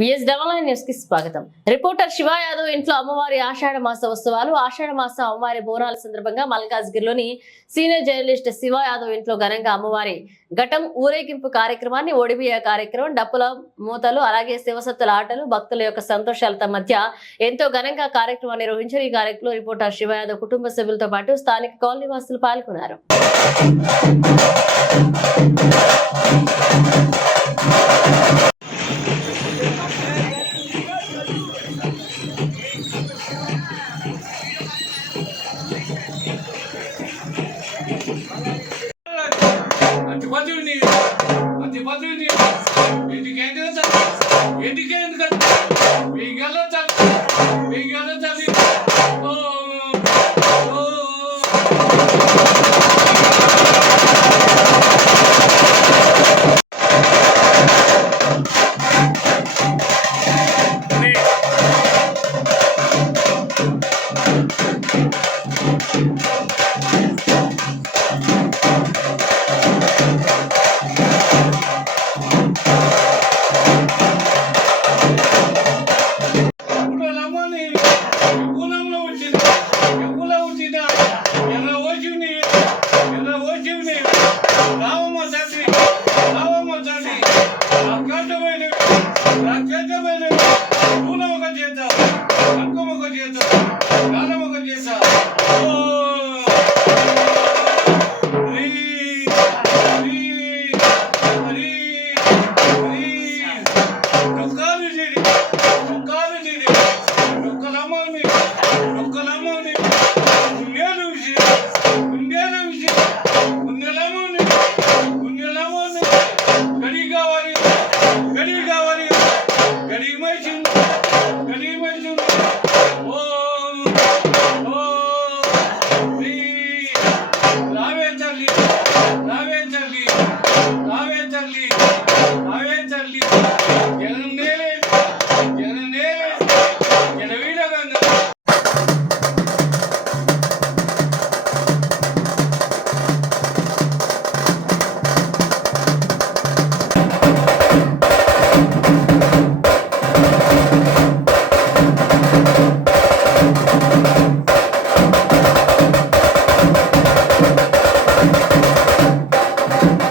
News కి స్వాగతం. Reporter Shiva Yadav ఇంట్లో అమ్మవారి ఆషాఢ మాస ఉత్సవాలు. ఆషాఢ మాస అమ్మవారి బోనాల సందర్భంగా మల్కాజ్గిరిలోని సీనియర్ జర్నలిస్ట్ శివ యాదవ్ ఇంట్లో ఘనంగా అమ్మవారి ఘటం ఊరేగింపు కార్యక్రమాన్ని, ఒడిబియా కార్యక్రమం, డప్పుల మూతలు, అలాగే శివసత్తుల ఆటలు, భక్తుల యొక్క సంతోషాలతో మధ్య ఎంతో ఘనంగా కార్యక్రమాన్ని నిర్వహించారు. ఈ కార్యక్రమంలో రిపోర్టర్ శివ యాదవ్ కుటుంబ సభ్యులతో పాటు స్థానిక కాలనీ వాసులు పాల్గొన్నారు.